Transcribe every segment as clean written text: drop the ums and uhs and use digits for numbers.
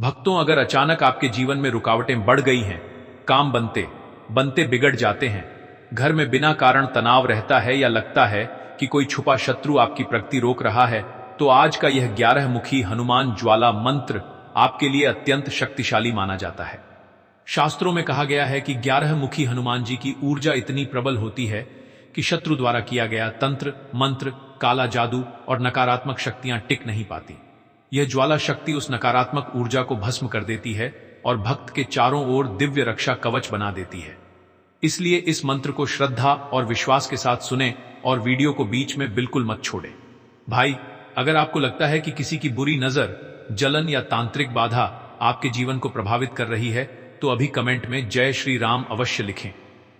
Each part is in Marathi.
भक्तों, अगर अचानक आपके जीवन में रुकावटें बढ़ गई हैं, काम बनते बनते बिगड़ जाते हैं, घर में बिना कारण तनाव रहता है या लगता है कि कोई छुपा शत्रु आपकी प्रगति रोक रहा है, तो आज का यह 11 मुखी हनुमान ज्वाला मंत्र आपके लिए अत्यंत शक्तिशाली माना जाता है। शास्त्रों में कहा गया है कि 11 मुखी हनुमान जी की ऊर्जा इतनी प्रबल होती है कि शत्रु द्वारा किया गया तंत्र, मंत्र, काला जादू और नकारात्मक शक्तियां टिक नहीं पाती। यह ज्वाला शक्ति उस नकारात्मक ऊर्जा को भस्म कर देती है और भक्त के चारों ओर दिव्य रक्षा कवच बना देती है। इसलिए इस मंत्र को श्रद्धा और विश्वास के साथ सुने और वीडियो को बीच में बिल्कुल मत छोड़े। भाई, अगर आपको लगता है कि किसी की बुरी नजर, जलन या तांत्रिक बाधा आपके जीवन को प्रभावित कर रही है, तो अभी कमेंट में जय श्री राम अवश्य लिखें।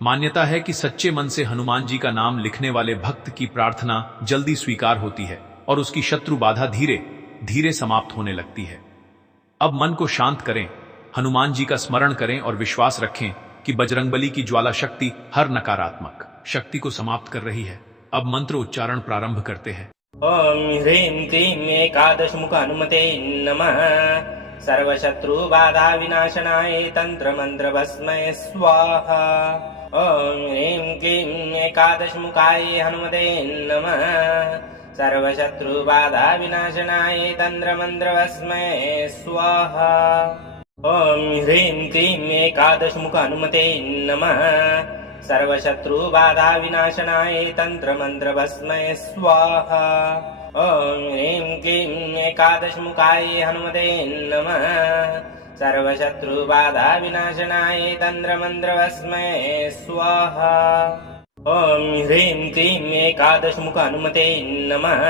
मान्यता है कि सच्चे मन से हनुमान जी का नाम लिखने वाले भक्त की प्रार्थना जल्दी स्वीकार होती है और उसकी शत्रु बाधा धीरे धीरे समाप्त होने लगती है। अब मन को शांत करें, हनुमान जी का स्मरण करें और विश्वास रखें कि बजरंगबली की ज्वाला शक्ति हर नकारात्मक शक्ति को समाप्त कर रही है। अब मंत्र उच्चारण प्रारंभ करते हैं। ओम ह्रीं क्लीं एकादश मुख हनुमते नमः। सर्वशत्रु बाधा विनाशनाय तंत्र मंत्र भस्मय स्वाहा। ओम ह्रीं क्लीं एकादश मुखाय हनुमते नमः। सर्वशत्रु बाधा विनाशनाय तंत्र मंत्र भस्मय स्वाहा। ओम ह्रीं क्लीं एकादश मुख हनुमते नमः। सर्वशत्रु बाधा विनाशनाय तंत्र मंत्र भस्मय स्वाहा। ओम ह्रीं क्लीं एकादश मुखाय हनुमते नमः। सर्वशत्रु बाधा विनाशनाय तंत्र मंत्र भस्मय स्वाहा। ओम ह्रीं क्लीं एकादश मुख हनुमते नमः।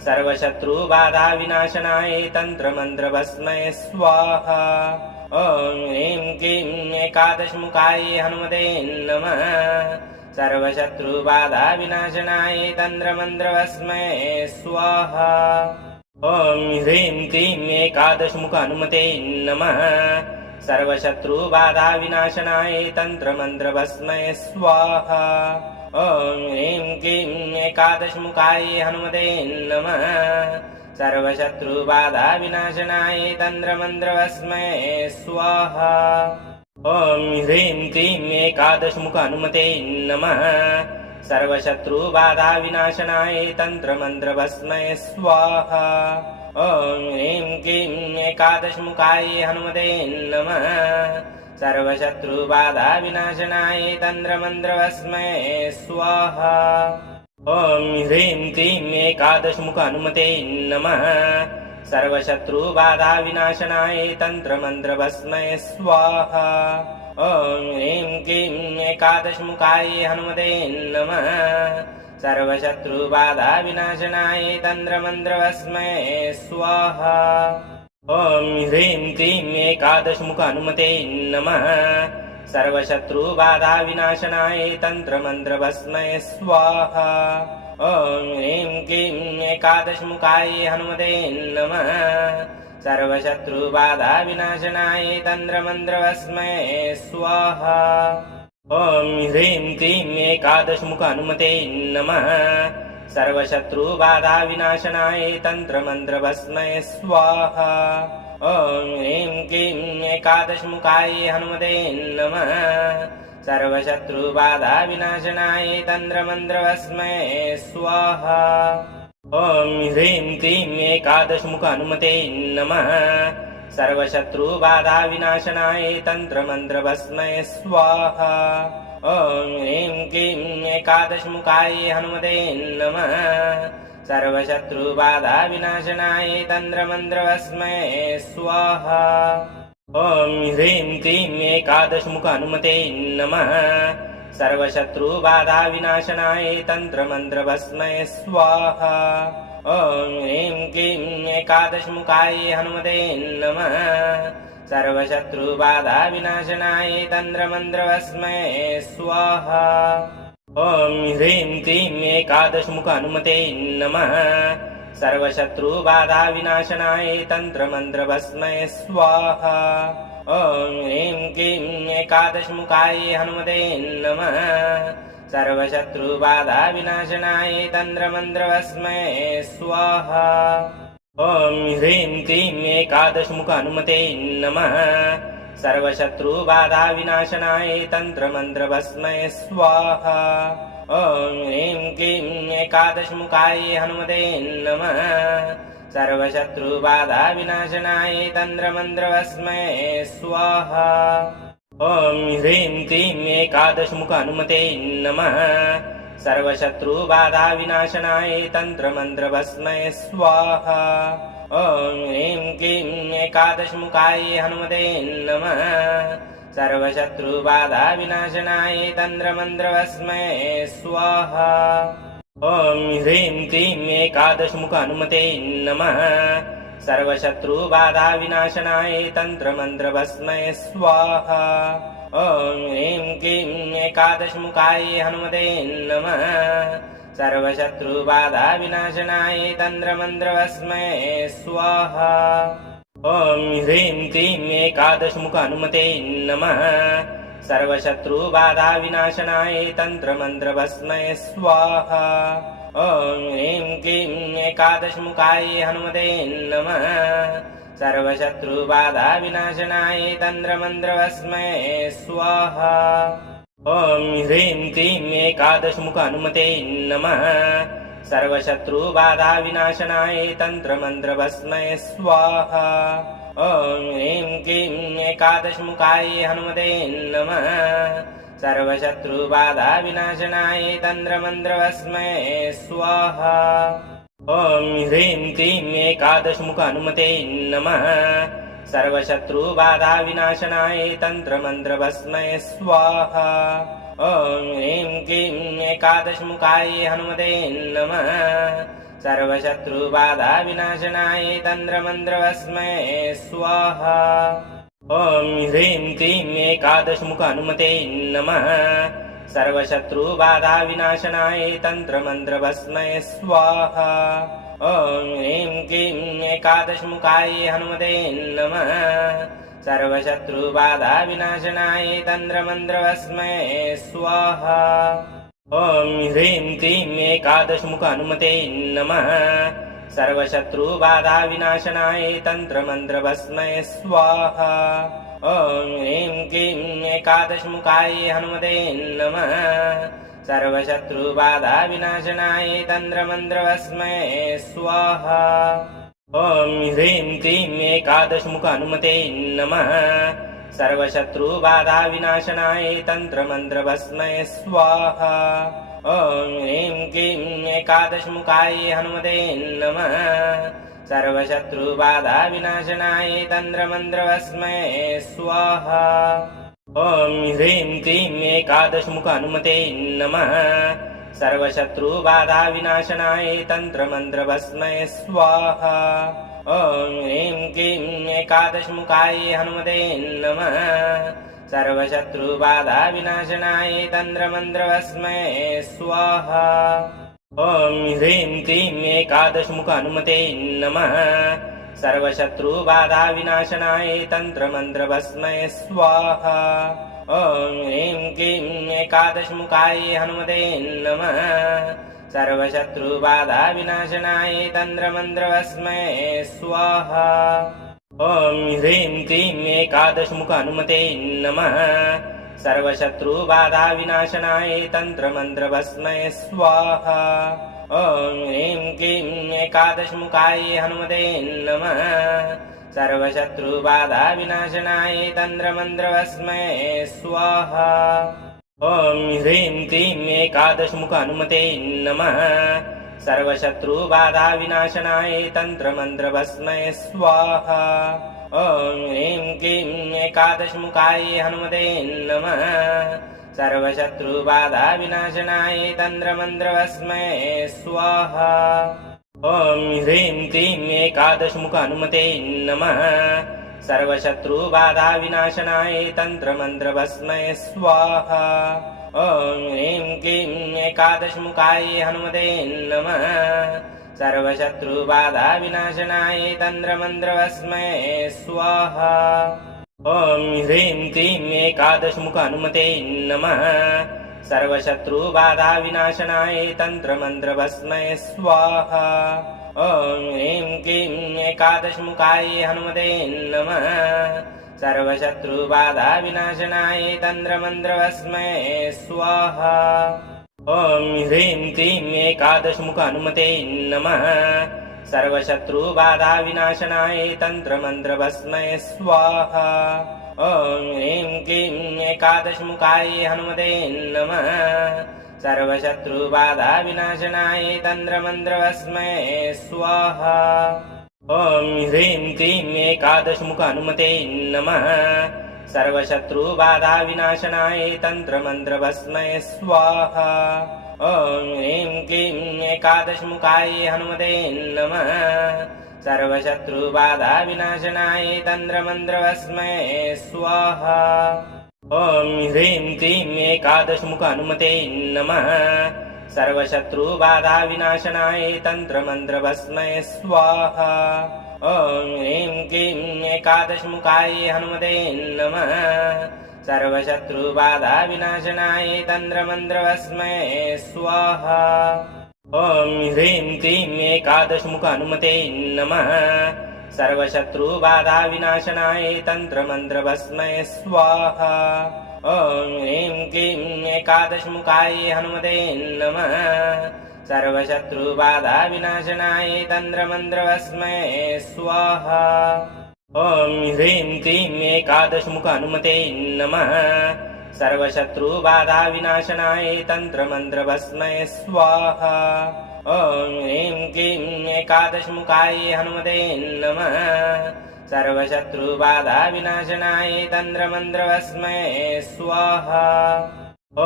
सर्वशत्रु बाधा विनाशनाय तंत्र मंत्र भस्मय स्वाहा। ओम ह्रीं क्लीं एकादश मुखाय हनुमते नमः। सर्वशत्रु बाधा विनाशनाय तंत्र मंत्र भस्मय स्वाहा। ओम ह्रीं क्लीं एकादश मुख हनुमते नमः। सर्वशत्रु बाधा विनाशनाय तंत्र मंत्र भस्मय स्वाहा। ओम ह्रीं क्लीं एकादश मुखाय हनुमते नमः। सर्वशत्रु बाधा विनाशनाय तंत्र मंत्र भस्मय स्वाहा। ओम ह्रीं क्लीं एकादश मुख हनुमते नमः। सर्वशत्रु बाधा विनाशनाय तंत्र मंत्र भस्मय स्वाहा। ओम ह्रीं क्लीं एकादश मुखाय हनुमते नमः। सर्वशत्रु बाधा विनाशनाय तंत्र मंत्र भस्मय स्वाहा। ओम ह्रीं क्लीं एकादश मुख हनुमते नमः। सर्वशत्रु बाधा विनाशनाय तंत्र मंत्र भस्मय स्वाहा। ओम ह्रीं क्लीं एकादश मुखाय हनुमते नमः। सर्वशत्रु बाधा विनाशनाय तंत्र मंत्र भस्मय स्वाहा। ओम ह्रीं क्लीं एकादश मुख हनुमते नमः। सर्वशत्रु बाधा विनाशनाय तंत्र मंत्र भस्मय स्वाहा। ओम ह्रीं क्लीं एकादश मुखाय हनुमते नमः। सर्वशत्रु बाधा विनाशनाय तंत्र मंत्र भस्मय स्वाहा। ओम ह्रीं क्लीं एकादश मुख हनुमते नमः। सर्वशत्रु बाधा विनाशनाय तंत्र मंत्र भस्मय स्वाहा। ओम ह्रीं क्लीं एकादश मुखाय हनुमते नमः। सर्वशत्रु बाधा विनाशनाय तंत्र मंत्र भस्मय स्वाहा। ओम ह्रीं क्लीं एकादश मुख हनुमते नमः। सर्वशत्रु बाधा विनाशनाय तंत्र मंत्र भस्मय स्वाहा। ओम ह्रीं क्लीं एकादश मुखाय हनुमते नमः। सर्वशत्रु बाधा विनाशनाय तंत्र मंत्र भस्मय स्वाहा। ओम ह्रीं क्लीं एकादश मुख हनुमते नमः। सर्वशत्रु बाधा विनाशनाय तंत्र मंत्र भस्मय स्वाहा। ओम ह्रीं क्लीं एकादश मुखाय हनुमते नमः। सर्वशत्रु बाधा विनाशनाय तंत्र मंत्र भस्मय स्वाहा। ओम ह्रीं क्लीं एकादश मुख हनुमते नमः। सर्वशत्रु बाधा विनाशनाय तंत्र मंत्र भस्मय स्वाहा। ओम ह्रीं क्लीं एकादश मुखाय हनुमते नमः। सर्वशत्रु बाधा विनाशनाय तंत्र मंत्र भस्मय स्वाहा। ॐ ह्रीं क्लीं एकादशमुख हनुमते नमः सर्वशत्रुबाधाविनाशनाय तन्त्रमन्त्रभस्मै स्वाहा ॐ ह्रीं क्लीं एकादशमुखाय हनुमते नमः सर्वशत्रुबाधाविनाशनाय तन्त्रमन्त्रभस्मै स्वाहा ॐ ह्रीं क्लीं एकादशमुख हनुमते नमः सर्वशत्रुबाधाविनाशनाय तन्त्रमन्त्रभस्मै स्वाहा ॐ ह्रीं क्लीं एकादशमुखाय हनुमते नमः सर्वशत्रुबाधाविनाशनाय तन्त्रमन्त्रभस्मै स्वाहा ॐ ह्रीं क्लीं एकादशमुख हनुमते नमः सर्वशत्रुबाधाविनाशनाय तन्त्रमन्त्रभस्मै स्वाहा ॐ ह्रीं क्लीं एकादशमुखाय हनुमते नमः सर्वशत्रुबाधाविनाशनाय तन्त्रमन्त्रभस्मै स्वाहा ॐ ह्रीं क्लीं एकादशमुख हनुमते नमः सर्वशत्रुबाधाविनाशनाय तन्त्रमन्त्रभस्मै स्वाहा ॐ ह्रीं क्लीं एकादशमुखाय हनुमते नमः सर्वशत्रुबाधाविनाशनाय तन्त्रमन्त्रभस्मै स्वाहा ॐ ह्रीं क्लीं एकादशमुख हनुमते नमः सर्वशत्रुबाधाविनाशनाय तन्त्रमन्त्रभस्मै स्वाहा ॐ ह्रीं क्लीं एकादशमुखाय हनुमते नमः सर्वशत्रुबाधाविनाशनाय तन्त्रमन्त्रभस्मै स्वाहा ॐ ह्रीं क्लीं एकादशमुख हनुमते नमः सर्वशत्रुबाधाविनाशनाय तन्त्रमन्त्रभस्मै स्वाहा ॐ ह्रीं क्लीं एकादशमुखाय हनुमते नमः सर्वशत्रुबाधाविनाशनाय तन्त्रमन्त्रभस्मै स्वाहा ॐ ह्रीं क्लीं एकादशमुख हनुमते नमः सर्वशत्रुबाधाविनाशनाय तन्त्रमन्त्रभस्मै स्वाहा ॐ ह्रीं क्लीं एकादशमुखाय हनुमते नमः सर्वशत्रुबाधाविनाशनाय तन्त्रमन्त्रभस्मै स्वाहा ॐ ह्रीं क्लीं एकादशमुख हनुमते नमः सर्वशत्रुबाधाविनाशनाय तन्त्रमन्त्रभस्मै स्वाहा ॐ ह्रीं क्लीं एकादशमुखाय हनुमते नमः सर्वशत्रुबाधाविनाशनाय तन्त्रमन्त्रभस्मै स्वाहा ॐ ह्रीं क्लीं एकादशमुख हनुमते नमः सर्वशत्रुबाधाविनाशनाय तन्त्रमन्त्रभस्मै स्वाहा ॐ ह्रीं क्लीं एकादशमुखाय हनुमते नमः सर्वशत्रुबाधाविनाशनाय तन्त्रमन्त्रभस्मै स्वाहा ॐ ह्रीं क्लीं एकादशमुख हनुमते नमः सर्वशत्रुबाधाविनाशनाय तन्त्रमन्त्रभस्मै स्वाहा ॐ ह्रीं क्लीं एकादशमुखाय हनुमते नमः सर्वशत्रुबाधाविनाशनाय तन्त्रमन्त्रभस्मै स्वाहा ॐ ह्रीं क्लीं एकादशमुख हनुमते नमः सर्वशत्रुबाधाविनाशनाय तन्त्रमन्त्रभस्मै स्वाहा ॐ ह्रीं क्लीं एकादशमुखाय हनुमते नमः सर्वशत्रुबाधाविनाशनाय तन्त्रमन्त्रभस्मै स्वाहा ॐ ह्रीं क्लीं एकादशमुख हनुमते नमः सर्वशत्रुबाधाविनाशनाय तन्त्रमन्त्रभस्मै स्वाहा ॐ ह्रीं क्लीं एकादशमुखाय हनुमते नमः सर्वशत्रुबाधाविनाशनाय तन्त्रमन्त्रभस्मै स्वाहा ॐ ह्रीं क्लीं एकादशमुख हनुमते नमः सर्वशत्रुबाधाविनाशनाय तन्त्रमन्त्रभस्मै स्वाहा ॐ ह्रीं क्लीं एकादशमुखाय हनुमते नमः सर्वशत्रुबाधाविनाशनाय तन्त्रमन्त्रभस्मै स्वाहा ॐ ह्रीं क्लीं एकादशमुख हनुमते नमः सर्वशत्रुबाधाविनाशनाय तन्त्रमन्त्रभस्मै स्वाहा ॐ ह्रीं क्लीं एकादशमुखाय हनुमते नमः सर्वशत्रुबाधाविनाशनाय तन्त्रमन्त्रभस्मै स्वाहा ॐ ह्रीं क्लीं एकादशमुख हनुमते नमः सर्वशत्रुबाधाविनाशनाय तन्त्रमन्त्रभस्मै स्वाहा ॐ ह्रीं क्लीं एकादशमुखाय हनुमते नमः सर्वशत्रुबाधाविनाशनाय तन्त्रमन्त्रभस्मै स्वाहा ॐ ह्रीं क्लीं एकादशमुख हनुमते नमः सर्वशत्रुबाधाविनाशनाय तन्त्रमन्त्रभस्मै स्वाहा ॐ ह्रीं क्लीं एकादशमुखाय हनुमते नमः सर्वशत्रुबाधाविनाशनाय तन्त्रमन्त्रभस्मै स्वाहा ॐ ह्रीं क्लीं एकादशमुख हनुमते नमः सर्वशत्रुबाधाविनाशनाय तन्त्रमन्त्रभस्मै स्वाहा ॐ ह्रीं क्लीं एकादशमुखाय हनुमते नमः सर्वशत्रुबाधाविनाशनाय तन्त्रमन्त्रभस्मै स्वाहा ॐ ह्रीं क्लीं एकादशमुख हनुमते नमः सर्वशत्रुबाधाविनाशनाय तन्त्रमन्त्रभस्मै स्वाहा ॐ ह्रीं क्लीं एकादशमुखाय हनुमते नमः सर्वशत्रुबाधाविनाशनाय तन्त्रमन्त्रभस्मै स्वाहा ॐ ह्रीं क्लीं एकादशमुख हनुमते नमः सर्वशत्रुबाधाविनाशनाय तन्त्रमन्त्रभस्मै स्वाहा ॐ ह्रीं क्लीं एकादशमुखाय हनुमते नमः सर्वशत्रुबाधाविनाशनाय तन्त्रमन्त्रभस्मै स्वाहा ॐ ह्रीं क्लीं एकादशमुख हनुमते नमः सर्वशत्रुबाधाविनाशनाय तन्त्रमन्त्रभस्मै स्वाहा ॐ ह्रीं क्लीं एकादशमुखाय हनुमते नमः सर्वशत्रुबाधाविनाशनाय तन्त्रमन्त्रभस्मै स्वाहा ॐ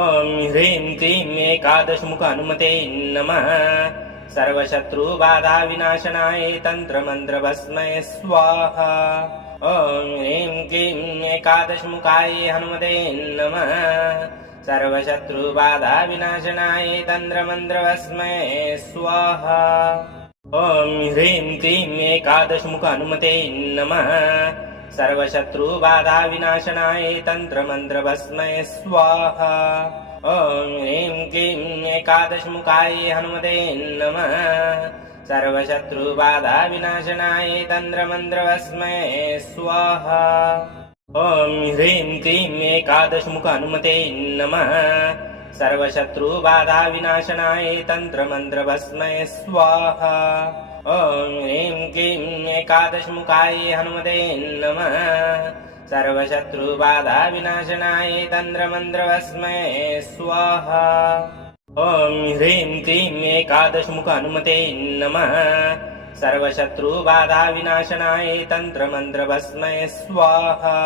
ह्रीं क्लीं एकादशमुख हनुमते नमः सर्वशत्रुबाधाविनाशनाय तन्त्रमन्त्रभस्मै स्वाहा ॐ ह्रीं क्लीं एकादशमुखाय हनुमते नमः सर्वशत्रुबाधाविनाशनाय तन्त्रमन्त्रभस्मै स्वाहा ॐ ह्रीं क्लीं एकादशमुख हनुमते नमः सर्वशत्रुबाधाविनाशनाय तन्त्रमन्त्रभस्मै स्वाहा ॐ ह्रीं क्लीं एकादशमुखाय हनुमते नमः सर्वशत्रुबाधाविनाशनाय तन्त्रमन्त्रभस्मै स्वाहा ॐ ह्रीं क्लीं एकादशमुख हनुमते नमः सर्वशत्रुबाधाविनाशनाय तन्त्रमन्त्रभस्मै स्वाहा ॐ ह्रीं क्लीं एकादशमुखाय हनुमते नमः सर्वशत्रुबाधाविनाशनाय तन्त्रमन्त्रभस्मै स्वाहा ॐ ह्रीं क्लीं एकादशमुख हनुमते नमः सर्वशत्रुबाधाविनाशनाय तन्त्रमन्त्रभस्मै स्वाहा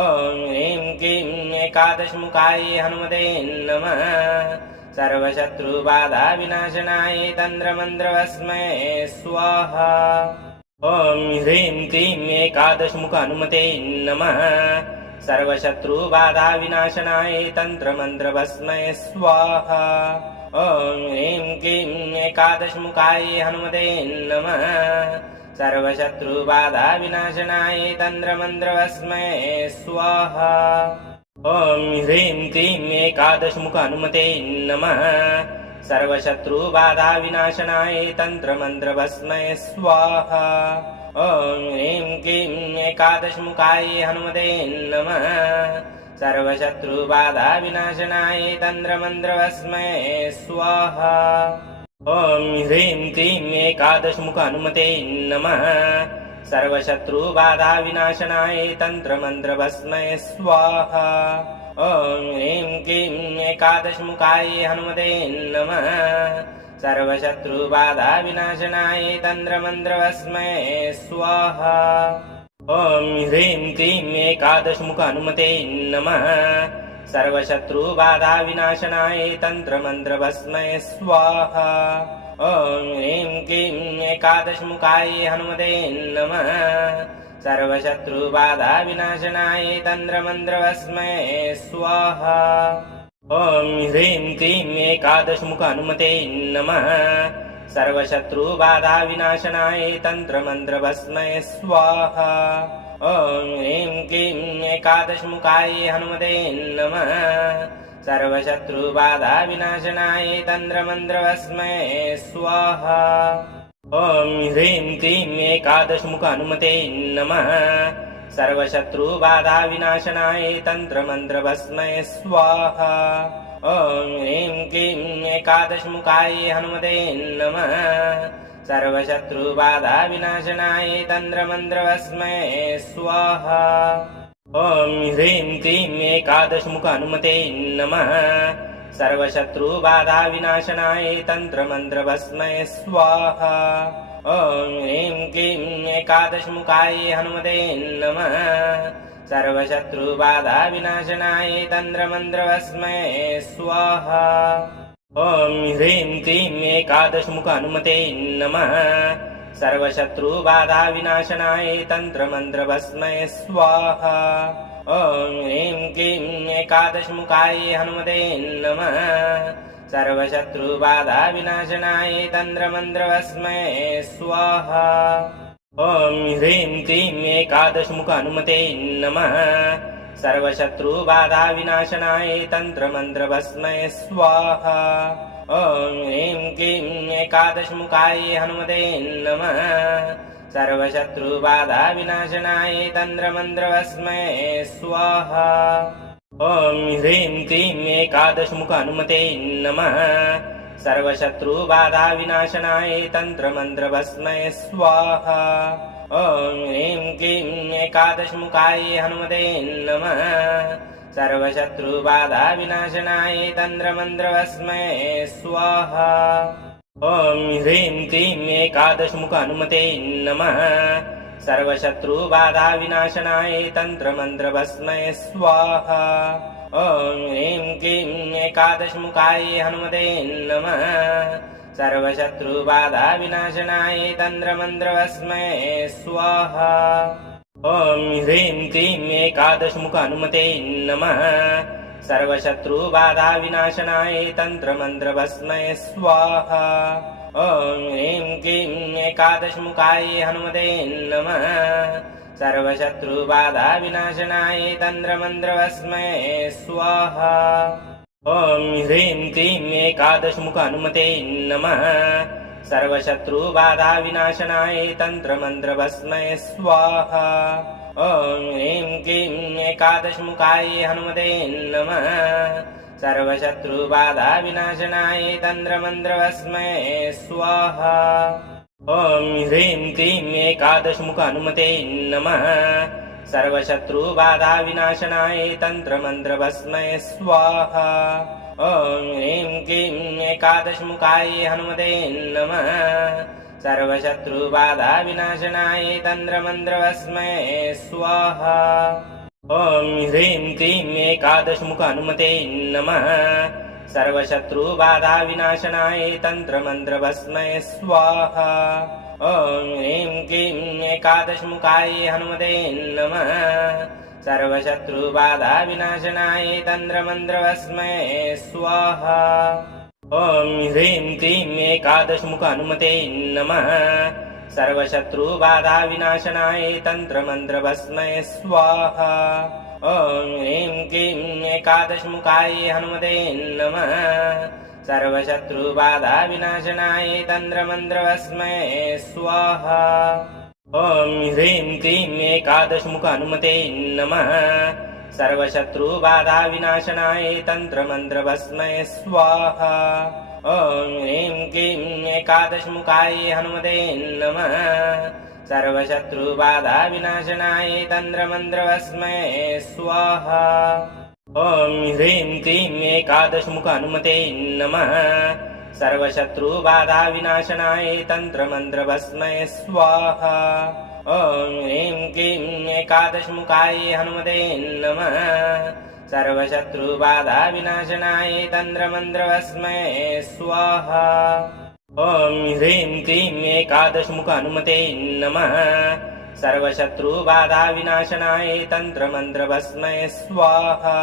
ॐ ह्रीं क्लीं एकादशमुखाय हनुमते नमः सर्वशत्रुबाधाविनाशनाय तन्त्रमन्त्रभस्मै स्वाहा ॐ ह्रीं क्लीं एकादशमुख हनुमते नमः सर्वशत्रुबाधाविनाशनाय तन्त्रमन्त्रभस्मै स्वाहा ॐ ह्रीं क्लीं एकादशमुखाय हनुमते नमः सर्वशत्रुबाधाविनाशनाय तन्त्रमन्त्रभस्मै स्वाहा ॐ ह्रीं क्लीं एकादशमुख हनुमते नमः सर्वशत्रुबाधाविनाशनाय तन्त्रमन्त्रभस्मै स्वाहा ॐ ह्रीं क्लीं एकादशमुखाय हनुमते नमः सर्वशत्रुबाधाविनाशनाय तन्त्रमन्त्रभस्मै स्वाहा ॐ ह्रीं क्लीं एकादशमुख हनुमते नमः सर्वशत्रुबाधाविनाशनाय तन्त्रमन्त्रभस्मै स्वाहा ॐ ह्रीं क्लीं एकादशमुखाय हनुमते नमः सर्वशत्रुबाधाविनाशनाय तन्त्रमन्त्रभस्मै स्वाहा ॐ ह्रीं क्लीं एकादशमुख हनुमते नमः सर्वशत्रुबाधाविनाशनाय तन्त्रमन्त्रभस्मै स्वाहा ॐ ह्रीं क्लीं एकादशमुखाय हनुमते नमः सर्वशत्रुबाधाविनाशनाय तन्त्रमन्त्रभस्मै स्वाहा ॐ ह्रीं क्लीं एकादशमुख हनुमते नमः सर्वशत्रुबाधाविनाशनाय तन्त्रमन्त्रभस्मै स्वाहा ॐ ह्रीं क्लीं एकादशमुखाय हनुमते नमः सर्वशत्रुबाधाविनाशनाय तन्त्रमन्त्रभस्मै स्वाहा ॐ ह्रीं क्लीं एकादशमुख हनुमते नमः सर्वशत्रुबाधाविनाशनाय तन्त्रमन्त्रभस्मै स्वाहा ॐ ह्रीं क्लीं एकादशमुखाय हनुमते नमः सर्वशत्रुबाधाविनाशनाय तन्त्रमन्त्रभस्मै स्वाहा ॐ ह्रीं क्लीं एकादशमुख हनुमते नमः सर्वशत्रुबाधाविनाशनाय तन्त्रमन्त्रभस्मै स्वाहा ॐ ह्रीं क्लीं एकादशमुखाय हनुमते नमः सर्वशत्रुबाधाविनाशनाय तन्त्रमन्त्रभस्मै स्वाहा ॐ ह्रीं क्लीं एकादशमुख हनुमते नमः सर्वशत्रुबाधाविनाशनाय तन्त्रमन्त्रभस्मै स्वाहा ॐ ह्रीं क्लीं एकादशमुखाय हनुमते नमः सर्वशत्रुबाधाविनाशनाय तन्त्रमन्त्रभस्मै स्वाहा ॐ ह्रीं क्लीं एकादशमुख हनुमते नमः सर्वशत्रुबाधाविनाशनाय तन्त्रमन्त्रभस्मै स्वाहा ॐ ह्रीं क्लीं एकादशमुखाय हनुमते नमः सर्वशत्रुबाधाविनाशनाय तन्त्रमन्त्रभस्मै स्वाहा ॐ ह्रीं क्लीं एकादशमुख हनुमते नमः सर्वशत्रुबाधाविनाशनाय तन्त्रमन्त्रभस्मै स्वाहा ॐ ह्रीं क्लीं एकादशमुखाय हनुमते नमः सर्वशत्रुबाधाविनाशनाय तन्त्रमन्त्रभस्मै स्वाहा ॐ ह्रीं क्लीं एकादशमुख हनुमते नमः सर्वशत्रुबाधाविनाशनाय तन्त्रमन्त्रभस्मै स्वाहा ॐ ह्रीं क्लीं एकादशमुखाय हनुमते नमः सर्वशत्रुबाधाविनाशनाय तन्त्रमन्त्रभस्मै स्वाहा ॐ ह्रीं क्लीं एकादशमुख हनुमते नमः सर्वशत्रुबाधाविनाशनाय तन्त्रमन्त्रभस्मै स्वाहा ॐ ह्रीं क्लीं एकादशमुखाय हनुमते नमः सर्वशत्रुबाधाविनाशनाय तन्त्रमन्त्रभस्मै स्वाहा ॐ ह्रीं क्लीं एकादशमुख हनुमते नमः सर्वशत्रुबाधाविनाशनाय तन्त्रमन्त्रभस्मै स्वाहा ॐ ह्रीं क्लीं एकादशमुखाय हनुमते नमः सर्वशत्रुबाधाविनाशनाय तन्त्रमन्त्रभस्मै स्वाहा ॐ ह्रीं क्लीं एकादशमुख हनुमते नमः सर्वशत्रुबाधाविनाशनाय तन्त्रमन्त्रभस्मै स्वाहा ॐ ह्रीं क्लीं एकादशमुखाय हनुमते नमः सर्वशत्रुबाधाविनाशनाय तन्त्रमन्त्रभस्मै स्वाहा ॐ ह्रीं क्लीं एकादशमुख हनुमते नमः सर्वशत्रुबाधाविनाशनाय तन्त्रमन्त्रभस्मै स्वाहा ॐ ह्रीं क्लीं एकादशमुखाय हनुमते नमः सर्वशत्रुबाधाविनाशनाय तन्त्रमन्त्रभस्मै स्वाहा ॐ ह्रीं क्लीं एकादशमुख हनुमते नमः सर्वशत्रुबाधाविनाशनाय तन्त्रमन्त्रभस्मै स्वाहा ॐ ह्रीं क्लीं एकादशमुखाय हनुमते नमः सर्वशत्रुबाधाविनाशनाय तन्त्रमन्त्रभस्मै स्वाहा ॐ ह्रीं क्लीं एकादशमुख हनुमते नमः सर्वशत्रुबाधाविनाशनाय तन्त्रमन्त्रभस्मै स्वाहा ॐ ह्रीं क्लीं एकादशमुखाय हनुमते नमः सर्वशत्रुबाधाविनाशनाय तन्त्रमन्त्रभस्मै स्वाहा ॐ ह्रीं क्लीं एकादशमुख हनुमते नमः सर्वशत्रुबाधाविनाशनाय तन्त्रमन्त्रभस्मै स्वाहा ॐ ह्रीं क्लीं एकादशमुखाय हनुमते नमः सर्वशत्रुबाधाविनाशनाय तन्त्रमन्त्रभस्मै स्वाहा ॐ ह्रीं क्लीं एकादशमुख हनुमते नमः सर्वशत्रुबाधाविनाशनाय तन्त्रमन्त्रभस्मै स्वाहा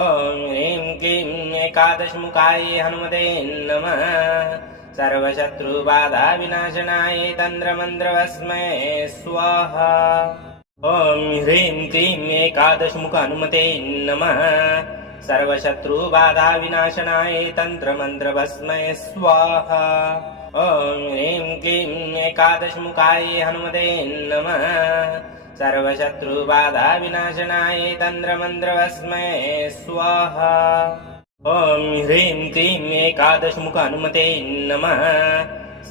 ॐ ह्रीं क्लीं एकादशमुखाय हनुमते नमः सर्वशत्रुबाधाविनाशनाय तन्त्रमन्त्रभस्मै स्वाहा ॐ ह्रीं क्लीं एकादशमुख हनुमते नमः सर्वशत्रुबाधाविनाशनाय तन्त्रमन्त्रभस्मै स्वाहा ॐ ह्रीं क्लीं एकादशमुखाय हनुमते नमः सर्वशत्रुबाधाविनाशनाय तन्त्रमन्त्रवस्मै स्वाहा ॐ ह्रीं क्लीं एकादशमुख हनुमते नमः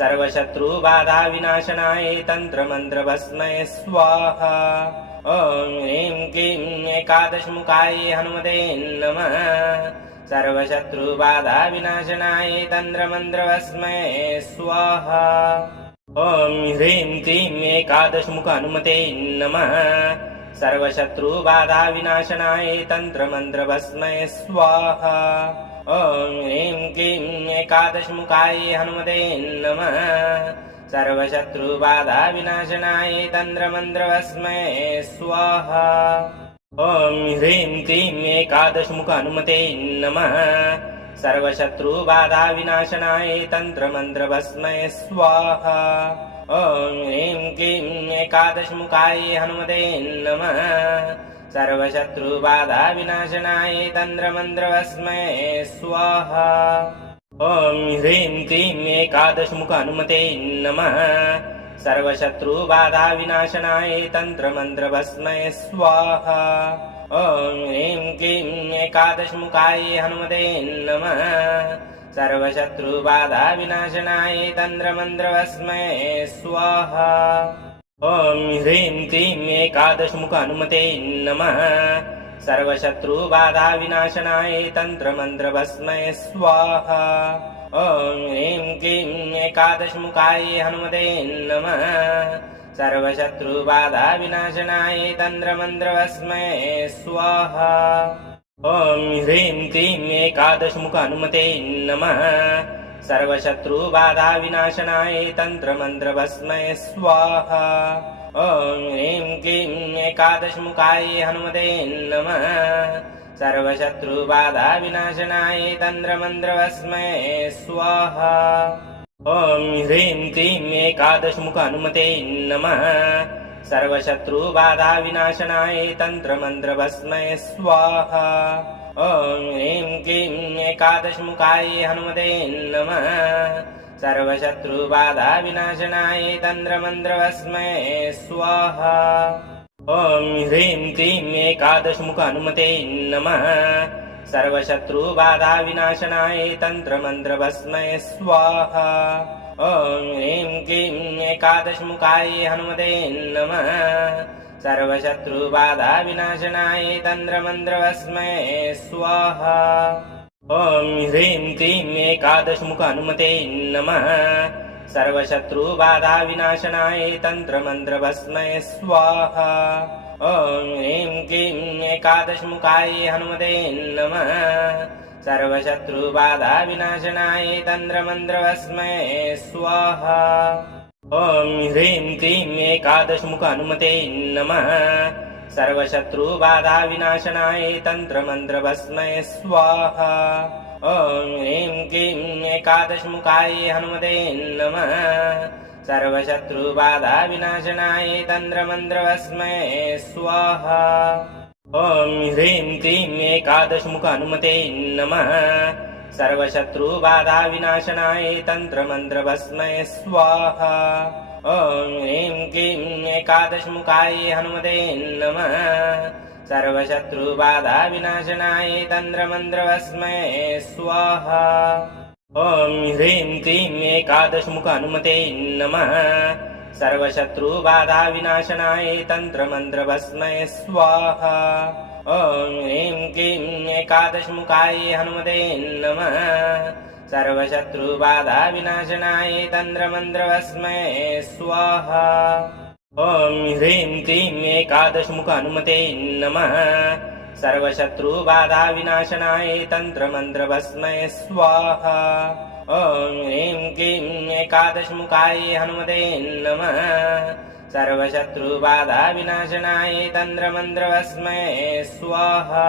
सर्वशत्रुबाधाविनाशनाय तन्त्रमन्त्रवस्मै स्वाहा ॐ ह्रीं क्लीं एकादशमुखाय हनुमते नमः सर्वशत्रुबाधाविनाशनाय तन्त्रमन्त्रवस्मै स्वाहा ॐ ह्रीं क्लीं एकादशमुख हनुमते नमः सर्वशत्रुबाधाविनाशनाय तन्त्रमन्त्रवस्मै स्वाहा ॐ ह्रीं क्लीं एकादशमुखाय हनुमते नमः सर्वशत्रुबाधाविनाशनाय तन्त्रमन्त्रवस्मै स्वाहा ॐ ह्रीं क्लीं एकादशमुख हनुमते नमः सर्वशत्रुबाधाविनाशनाय तन्त्रमन्त्रवस्मै स्वाहा ॐ ह्रीं क्लीं एकादशमुखाय हनुमते नमः सर्वशत्रुबाधाविनाशनाय तन्त्रमन्त्रवस्मै स्वाहा ॐ ह्रीं क्लीं एकादशमुख हनुमते नमः सर्वशत्रुबाधाविनाशनाय तन्त्रमन्त्रवस्मै स्वाहा ॐ ह्रीं क्लीं एकादशमुखाय हनुमते नमः सर्वशत्रुबाधाविनाशनाय तन्त्रमन्त्रवस्मै स्वाहा ॐ ह्रीं क्लीं एकादशमुख हनुमते नमः सर्वशत्रुबाधाविनाशनाय तन्त्रमन्त्रवस्मै स्वाहा ॐ ह्रीं क्लीं एकादशमुखाय हनुमते नमः सर्वशत्रुबाधाविनाशनाय तन्त्रमन्त्रवस्मै स्वाहा ॐ ह्रीं क्लीं एकादशमुख हनुमते नमः सर्वशत्रुबाधाविनाशनाय तन्त्रमन्त्रवस्मै स्वाहा ॐ ह्रीं क्लीं एकादशमुखाय हनुमते नमः सर्वशत्रुबाधाविनाशनाय तन्त्रमन्त्रवस्मै स्वाहा ॐ ह्रीं क्लीं एकादशमुख हनुमते नमः सर्वशत्रुबाधाविनाशनाय तन्त्रमन्त्रवस्मै स्वाहा ॐ ह्रीं क्लीं एकादशमुखाय हनुमते नमः सर्वशत्रुबाधाविनाशनाय तन्त्रमन्त्रवस्मै स्वाहा ॐ ह्रीं क्लीं एकादशमुख हनुमते नमः सर्वशत्रुबाधाविनाशनाय तन्त्रमन्त्रवस्मै स्वाहा ॐ ह्रीं क्लीं एकादशमुखाय हनुमते नमः सर्वशत्रुबाधाविनाशनाय तन्त्रमन्त्रवस्मै स्वाहा ॐ ह्रीं क्लीं एकादशमुख हनुमते नमः सर्वशत्रुबाधाविनाशनाय तन्त्रमन्त्रवस्मै स्वाहा ॐ ह्रीं क्लीं एकादशमुखाय हनुमते नमः सर्वशत्रुबाधाविनाशनाय तन्त्रमन्त्रवस्मै स्वाहा ॐ ह्रीं क्लीं एकादशमुख हनुमते नमः सर्वशत्रुबाधाविनाशनाय तन्त्रमन्त्रवस्मै स्वाहा ॐ ह्रीं क्लीं एकादशमुखाय हनुमते नमः सर्वशत्रुबाधाविनाशनाय तन्त्रमन्त्रवस्मै स्वाहा ॐ ह्रीं क्लीं एकादशमुख हनुमते नमः सर्वशत्रुबाधाविनाशनाय तन्त्रमन्त्रवस्मै स्वाहा ॐ ह्रीं क्लीं एकादशमुखाय हनुमते नमः सर्वशत्रुबाधाविनाशनाय तन्त्रमन्त्रवस्मै स्वाहा ॐ ह्रीं क्लीं एकादशमुख हनुमते नमः सर्वशत्रुबाधाविनाशनाय तन्त्रमन्त्रवस्मै स्वाहा ॐ ह्रीं क्लीं एकादशमुखाय हनुमते नमः सर्वशत्रुबाधाविनाशनाय तन्त्रमन्त्रवस्मै स्वाहा ॐ ह्रीं क्लीं एकादशमुख हनुमते नमः सर्वशत्रुबाधाविनाशनाय तन्त्रमन्त्रवस्मै स्वाहा ॐ ह्रीं क्लीं एकादशमुखाय हनुमते नमः सर्वशत्रुबाधाविनाशनाय तन्त्रमन्त्रवस्मै स्वाहा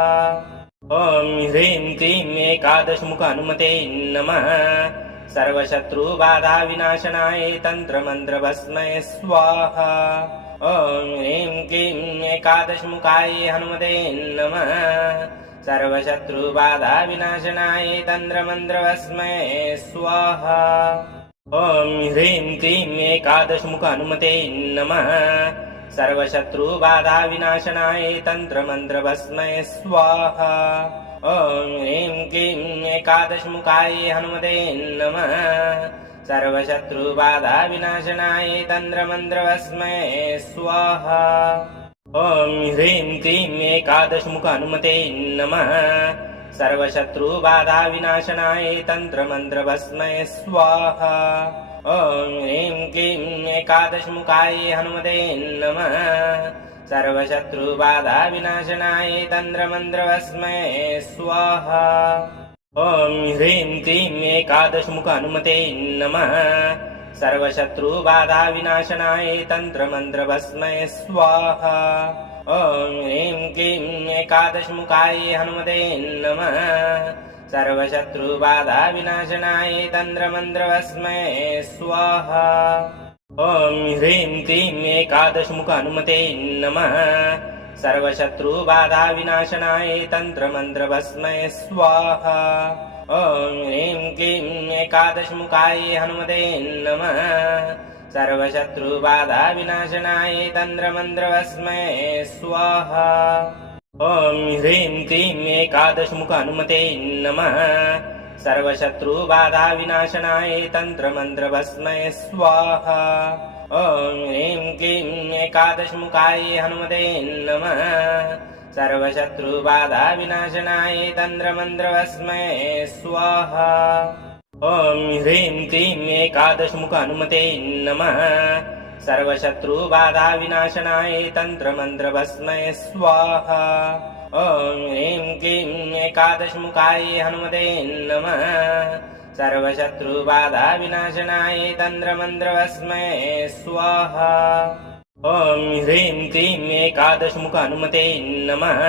ॐ ह्रीं क्लीं एकादशमुख हनुमते नमः सर्वशत्रुबाधाविनाशनाय तन्त्रमन्त्रवस्मै स्वाहा ॐ ह्रीं क्लीं एकादशमुखाय हनुमते नमः सर्वशत्रुबाधाविनाशनाय तन्त्रमन्त्रवस्मै स्वाहा ॐ ह्रीं क्लीं एकादशमुख हनुमते नमः सर्वशत्रुबाधाविनाशनाय तन्त्रमन्त्रभस्मै स्वाहा ॐ ह्रीं क्लीं एकादशमुखाय हनुमते नमः सर्वशत्रुबाधाविनाशनाय तन्त्रमन्त्रभस्मै स्वाहा ॐ ह्रीं क्लीं एकादशमुख हनुमते नमः सर्वशत्रुबाधाविनाशनाय तन्त्रमन्त्रभस्मै स्वाहा ॐ ह्रीं क्लीं एकादशमुखाय हनुमते नमः सर्वशत्रुबाधाविनाशनाय तन्त्रमन्त्रभस्मै स्वाहा ॐ ह्रीं क्लीं एकादशमुख हनुमते नमः सर्वशत्रुबाधाविनाशनाय तन्त्रमन्त्रभस्मै स्वाहा ॐ ह्रीं क्लीं एकादशमुखाय हनुमते नमः सर्वशत्रुबाधाविनाशनाय तन्त्रमन्त्रभस्मै स्वाहा ॐ ह्रीं क्लीं एकादशमुख हनुमते नमः सर्वशत्रुबाधाविनाशनाय तन्त्रमन्त्रभस्मै स्वाहा ॐ ह्रीं क्लीं एकादशमुखाय हनुमते नमः सर्वशत्रुबाधाविनाशनाय तन्त्रमन्त्रभस्मै स्वाहा ॐ ह्रीं क्लीं एकादशमुख हनुमते नमः सर्वशत्रुबाधाविनाशनाय तन्त्रमन्त्रभस्मै स्वाहा ॐ ह्रीं क्लीं एकादशमुखाय हनुमते नमः सर्वशत्रुबाधाविनाशनाय तन्त्रमन्त्रभस्मै स्वाहा ॐ ह्रीं क्लीं एकादशमुख हनुमते नमः सर्वशत्रुबाधाविनाशनाय तन्त्रमन्त्रभस्मै स्वाहा ॐ ह्रीं क्लीं एकादशमुखाय हनुमते नमः सर्वशत्रुबाधाविनाशनाय तन्त्रमन्त्रभस्मै स्वाहा ॐ ह्रीं क्लीं एकादशमुख हनुमते नमः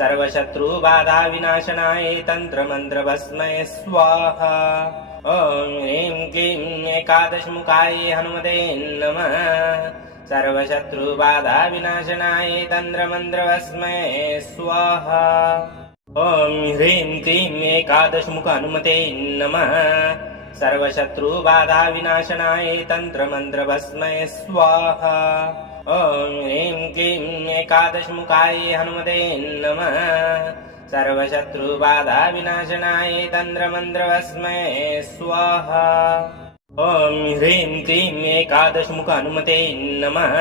सर्वशत्रुबाधाविनाशनाय तन्त्रमन्त्रभस्मै स्वाहा ॐ ह्रीं क्लीं एकादशमुखाय हनुमते नमः सर्वशत्रुबाधाविनाशनाय तन्त्रमन्त्रभस्मै स्वाहा ॐ ह्रीं क्लीं एकादशमुख हनुमते नमः सर्वशत्रुबाधाविनाशनाय तन्त्रमन्त्रभस्मै स्वाहा ॐ ह्रीं क्लीं एकादशमुखाय हनुमते नमः सर्वशत्रुबाधाविनाशनाय तन्त्रमन्त्रभस्मै स्वाहा ॐ ह्रीं क्लीं एकादशमुख हनुमते नमः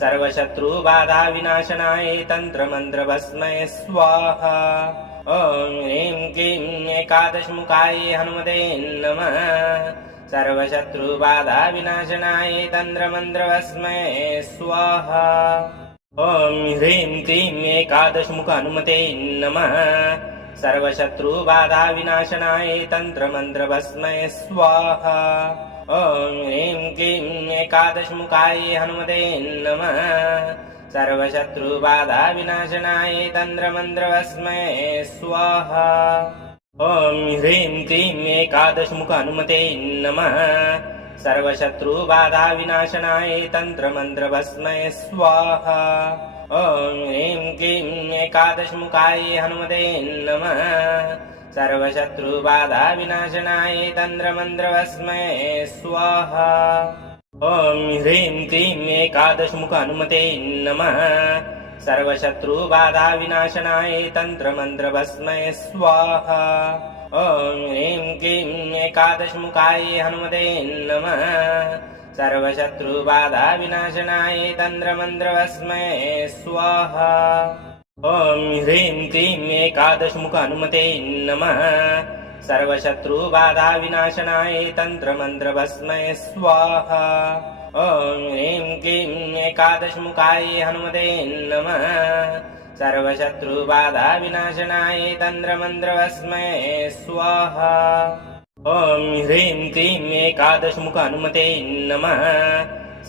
सर्वशत्रुबाधाविनाशनाय तन्त्रमन्त्रभस्मै स्वाहा ॐ ह्रीं क्लीं एकादशमुखाय हनुमते नमः सर्वशत्रुबाधाविनाशनाय तन्त्रमन्त्रभस्मै स्वाहा ॐ ह्रीं क्लीं एकादशमुख हनुमते नमः सर्वशत्रुबाधाविनाशनाय तन्त्रमन्त्रभस्मै स्वाहा ॐ ह्रीं क्लीं एकादशमुखाय हनुमते नमः सर्वशत्रुबाधाविनाशनाय तन्त्रमन्त्रभस्मै स्वाहा ॐ ह्रीं क्लीं एकादशमुख हनुमते नमः सर्वशत्रुबाधाविनाशनाय तन्त्रमन्त्रभस्मै स्वाहा ॐ ह्रीं क्लीं एकादशमुखाय हनुमते नमः सर्वशत्रुबाधाविनाशनाय तन्त्रमन्त्रभस्मै स्वाहा ॐ ह्रीं क्लीं एकादशमुख हनुमते नमः सर्वशत्रुबाधाविनाशनाय तन्त्रमन्त्रभस्मै स्वाहा ॐ ह्रीं क्लीं एकादशमुखाय हनुमते नमः सर्वशत्रुबाधाविनाशनाय तन्त्रमन्त्रभस्मै स्वाहा ॐ ह्रीं क्लीं एकादशमुख हनुमते नमः सर्वशत्रुबाधाविनाशनाय तन्त्रमन्त्रभस्मै स्वाहा ॐ ह्रीं क्लीं एकादशमुखाय हनुमते नमः सर्वशत्रुबाधाविनाशनाय तन्त्रमन्त्रभस्मै स्वाहा ॐ ह्रीं क्लीं एकादशमुख हनुमते नमः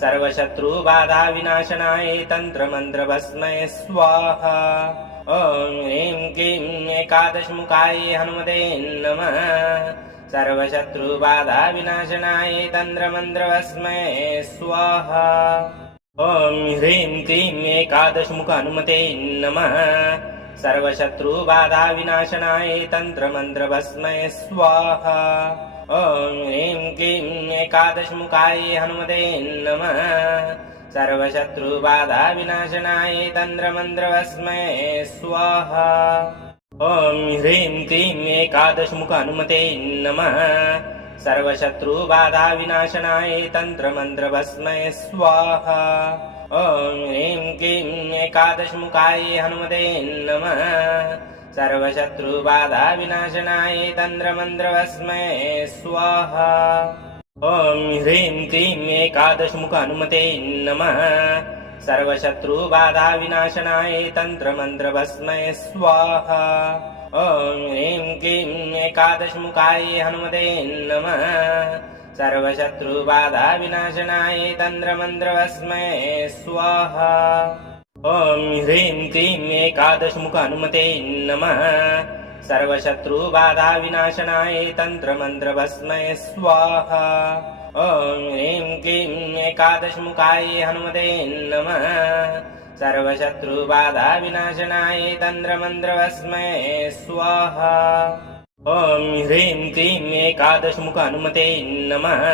सर्वशत्रुबाधाविनाशनाय तन्त्रमन्त्रभस्मै स्वाहा ॐ ह्रीं क्लीं एकादशमुखाय हनुमते नमः सर्वशत्रुबाधाविनाशनाय तन्त्रमन्त्रभस्मै स्वाहा ॐ ह्रीं क्लीं एकादशमुख हनुमते नमः सर्वशत्रुबाधाविनाशनाय तन्त्रमन्त्रभस्मै स्वाहा ॐ ह्रीं क्लीं एकादशमुखाय हनुमते नमः सर्वशत्रुबाधा विनाशनाय तन्त्रमन्त्रवस्मै स्वाहा ॐ ह्रीं क्लीं एकादशमुख हनुमते नमः सर्वशत्रुबाधा विनाशनाय तन्त्रमन्त्रवस्मै स्वाहा ॐ ह्रीं क्लीं एकादशमुखाय हनुमते नमः सर्वशत्रुबाधा विनाशनाय तन्त्रमन्त्रवस्मै स्वाहा ॐ ह्रीं क्लीं एकादशमुख हनुमते नमः सर्वशत्रुबाधा विनाशनाय तन्त्रमन्त्रवस्मै स्वाहा ॐ ह्रीं क्लीं एकादशमुखाय हनुमते नमः सर्वशत्रुबाधा विनाशनाय तन्त्रमन्त्रवस्मै स्वाहा ॐ ह्रीं क्लीं एकादशमुख हनुमते नमः सर्वशत्रुबाधा विनाशनाय तन्त्रमन्त्रवस्मै स्वाहा ॐ ह्रीं क्लीं एकादशमुखाय हनुमते नमः सर्वशत्रुबाधा विनाशनाय तन्त्रमन्त्रवस्मै स्वाहा ॐ ह्रीं क्लीं एकादशमुख हनुमते नमः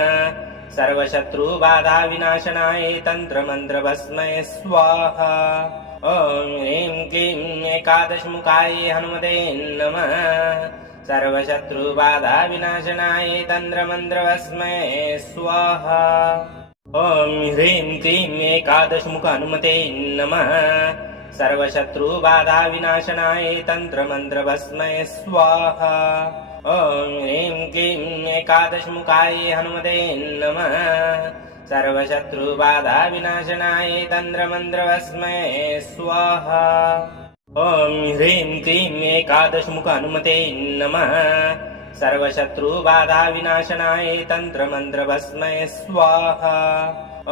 सर्वशत्रुबाधा विनाशनाय तन्त्रमन्त्रवस्मै स्वाहा ॐ ह्रीं क्लीं एकादशमुखाय हनुमते नमः सर्वशत्रुबाधा विनाशनाय तन्त्रमन्त्रवस्मै स्वाहा ॐ ह्रीं क्लीं एकादशमुख हनुमते नमः सर्वशत्रुबाधा विनाशनाय तन्त्रमन्त्रवस्मै स्वाहा ॐ ह्रीं क्लीं एकादशमुखाय हनुमते नमः सर्वशत्रुबाधा विनाशनाय तन्त्रमन्त्रवस्मै स्वाहा ॐ ह्रीं क्लीं एकादशमुख हनुमते नमः सर्वशत्रुबाधा विनाशनाय तन्त्रमन्त्रवस्मै स्वाहा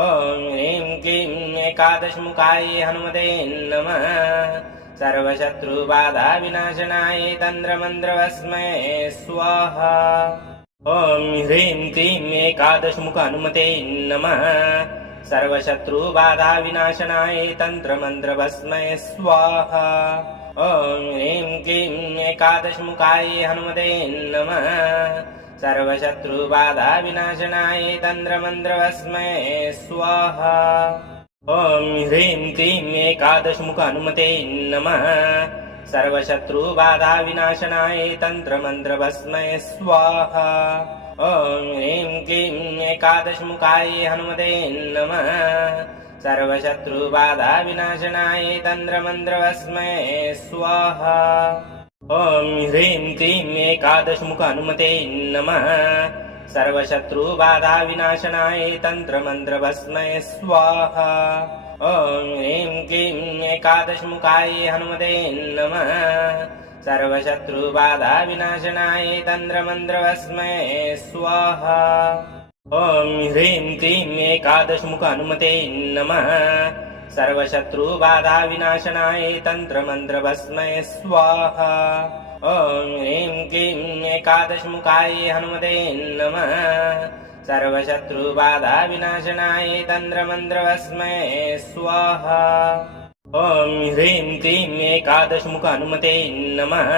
ॐ ह्रीं क्लीं एकादशमुखाय हनुमते नमः सर्वशत्रुबाधा विनाशनाय तन्त्रमन्त्रवस्मै स्वाहा ॐ ह्रीं क्लीं एकादशमुख हनुमते नमः सर्वशत्रुबाधा विनाशनाय तन्त्रमन्त्रवस्मै स्वाहा ॐ ह्रीं क्लीं एकादशमुखाय हनुमते नमः सर्वशत्रुबाधा विनाशनाय तन्त्रमन्त्रवस्मै स्वाहा ॐ ह्रीं क्लीं एकादशमुख हनुमते नमः सर्वशत्रुबाधा विनाशनाय तन्त्रमन्त्रवस्मै स्वाहा ॐ ह्रीं क्लीं एकादशमुखाय हनुमते नमः सर्वशत्रुबाधा विनाशनाय तन्त्रमन्त्रवस्मै स्वाहा ॐ ह्रीं क्लीं एकादशमुख हनुमते नमः सर्वशत्रुबाधा विनाशनाय तन्त्रमन्त्रवस्मै स्वाहा ॐ ह्रीं क्लीं एकादशमुखाय हनुमते नमः सर्वशत्रुबाधा विनाशनाय तन्त्रमन्त्रवस्मै स्वाहा ॐ ह्रीं क्लीं एकादशमुख हनुमते नमः सर्वशत्रुबाधा विनाशनाय तन्त्रमन्त्रवस्मै स्वाहा ॐ ह्रीं क्लीं एकादशमुखाय हनुमते नमः सर्वशत्रुबाधा विनाशनाय तन्त्रमन्त्रवस्मै स्वाहा ॐ ह्रीं क्लीं एकादशमुख हनुमते नमः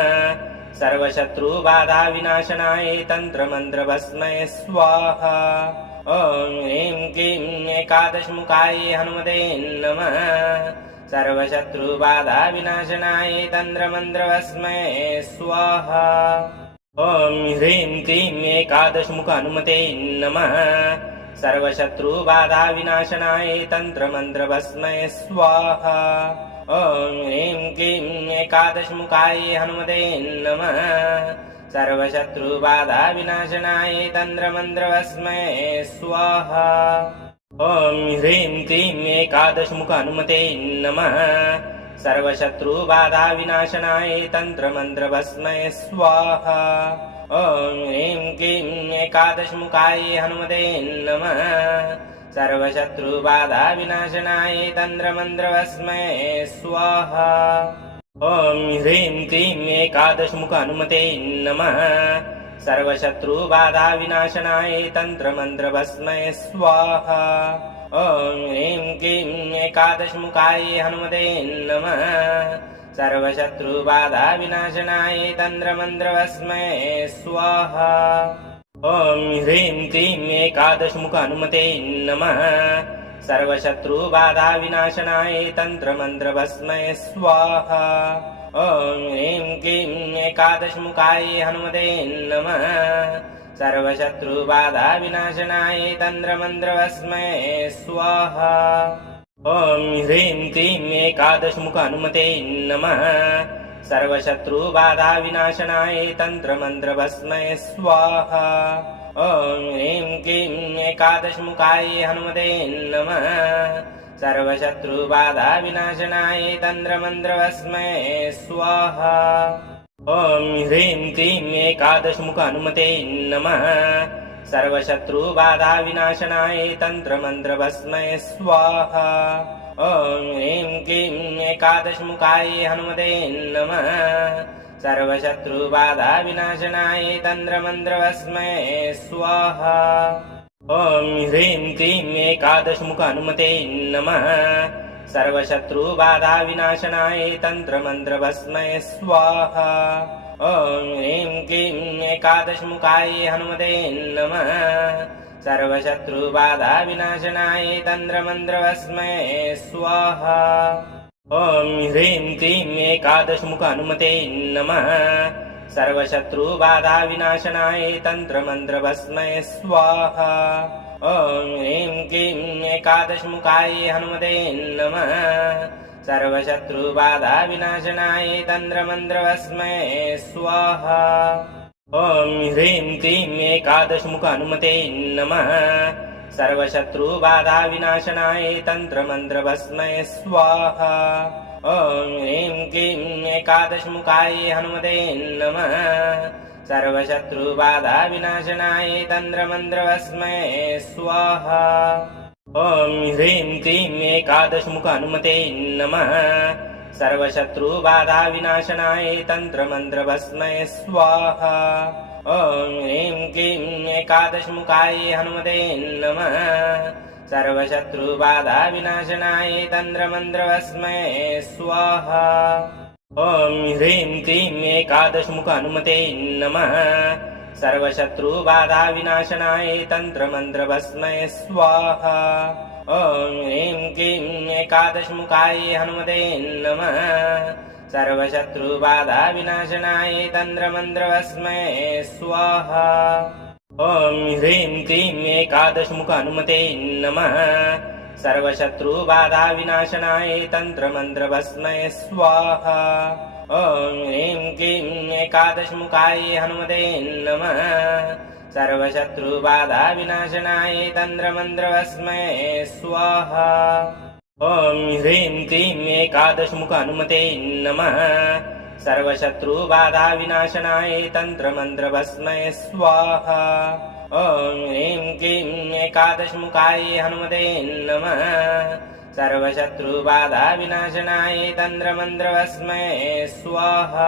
सर्वशत्रुबाधा विनाशनाय तन्त्रमन्त्रवस्मै स्वाहा ॐ ह्रीं क्लीं एकादशमुखाय हनुमते नमः सर्वशत्रुबाधा विनाशनाय तन्त्रमन्त्रवस्मै स्वाहा ॐ ह्रीं क्लीं एकादशमुख हनुमते नमः सर्वशत्रुबाधा विनाशनाय तन्त्रमन्त्रवस्मै स्वाहा ॐ ह्रीं क्लीं एकादशमुखाय हनुमते नमः सर्वशत्रुबाधा विनाशनाय तन्त्रमन्त्रवस्मै स्वाहा ॐ ह्रीं क्लीं एकादशमुख हनुमते नमः सर्वशत्रुबाधा विनाशनाय तन्त्रमन्त्रवस्मै स्वाहा ॐ ह्रीं क्लीं एकादशमुखाय हनुमते नमः सर्वशत्रुबाधा विनाशनाय तन्त्रमन्त्रवस्मै स्वाहा ॐ ह्रीं क्लीं एकादशमुख हनुमते नमः सर्वशत्रुबाधा विनाशनाय तन्त्रमन्त्रवस्मै स्वाहा ॐ ह्रीं क्लीं एकादशमुखाय हनुमते नमः सर्वशत्रुबाधा विनाशनाय तन्त्रमन्त्रवस्मै स्वाहा ॐ ह्रीं क्लीं एकादशमुख हनुमते नमः सर्वशत्रुबाधाविनाशनाय तन्त्रमन्त्रभस्मै स्वाहा ॐ ह्रीं क्लीं एकादशमुखाय हनुमते नमः सर्वशत्रुबाधाविनाशनाय तन्त्रमन्त्रभस्मै स्वाहा ॐ ह्रीं क्लीं एकादशमुख हनुमते नमः सर्वशत्रुबाधाविनाशनाय तन्त्रमन्त्रभस्मै स्वाहा ॐ ह्रीं क्लीं एकादशमुखाय हनुमते नमः सर्वशत्रुबाधाविनाशनाय तन्त्रमन्त्रभस्मै स्वाहा ॐ ह्रीं क्लीं एकादशमुख हनुमते नमः सर्वशत्रुबाधाविनाशनाय तन्त्रमन्त्रभस्मै स्वाहा ॐ ह्रीं क्लीं एकादशमुखाय हनुमते नमः सर्वशत्रुबाधाविनाशनाय तन्त्रमन्त्रभस्मै स्वाहा ॐ ह्रीं क्लीं एकादशमुख हनुमते नमः सर्वशत्रुबाधाविनाशनाय तन्त्रमन्त्रभस्मै स्वाहा ॐ ह्रीं क्लीं एकादशमुखाय हनुमते नमः सर्वशत्रुबाधाविनाशनाय तन्त्रमन्त्रभस्मै स्वाहा ॐ ह्रीं क्लीं एकादशमुख हनुमते नमः सर्वशत्रुबाधाविनाशनाय तन्त्रमन्त्रभस्मै स्वाहा ॐ ह्रीं क्लीं एकादशमुखाय हनुमते नमः सर्वशत्रुबाधाविनाशनाय तन्त्रमन्त्रभस्मै स्वाहा ॐ ह्रीं क्लीं एकादशमुख हनुमते नमः सर्वशत्रुबाधाविनाशनाय तन्त्रमन्त्रभस्मै स्वाहा ॐ ह्रीं क्लीं एकादशमुखाय हनुमते नमः सर्वशत्रुबाधाविनाशनाय तन्त्रमन्त्रभस्मै स्वाहा ॐ ह्रीं क्लीं एकादशमुख हनुमते नमः सर्वशत्रुबाधाविनाशनाय तन्त्रमन्त्रभस्मै स्वाहा ॐ ह्रीं क्लीं एकादशमुखाय हनुमते नमः सर्वशत्रुबाधाविनाशनाय तन्त्रमन्त्रभस्मै स्वाहा ॐ ह्रीं क्लीं एकादशमुख हनुमते नमः सर्वशत्रुबाधाविनाशनाय तन्त्रमन्त्रभस्मै स्वाहा ॐ ह्रीं क्लीं एकादशमुखाय हनुमते नमः सर्वशत्रुबाधाविनाशनाय तन्त्रमन्त्रभस्मै स्वाहा ॐ ह्रीं क्लीं एकादशमुख हनुमते नमः सर्वशत्रुबाधाविनाशनाय तन्त्रमन्त्रभस्मै स्वाहा ॐ ह्रीं क्लीं एकादशमुखाय हनुमते नमः सर्वशत्रुबाधाविनाशनाय तन्त्रमन्त्रभस्मै स्वाहा ॐ ह्रीं क्लीं एकादशमुख हनुमते नमः सर्वशत्रुबाधाविनाशनाय तन्त्रमन्त्रभस्मै स्वाहा ॐ ह्रीं क्लीं एकादशमुखाय हनुमते नमः सर्वशत्रुबाधाविनाशनाय तन्त्रमन्त्रभस्मै स्वाहा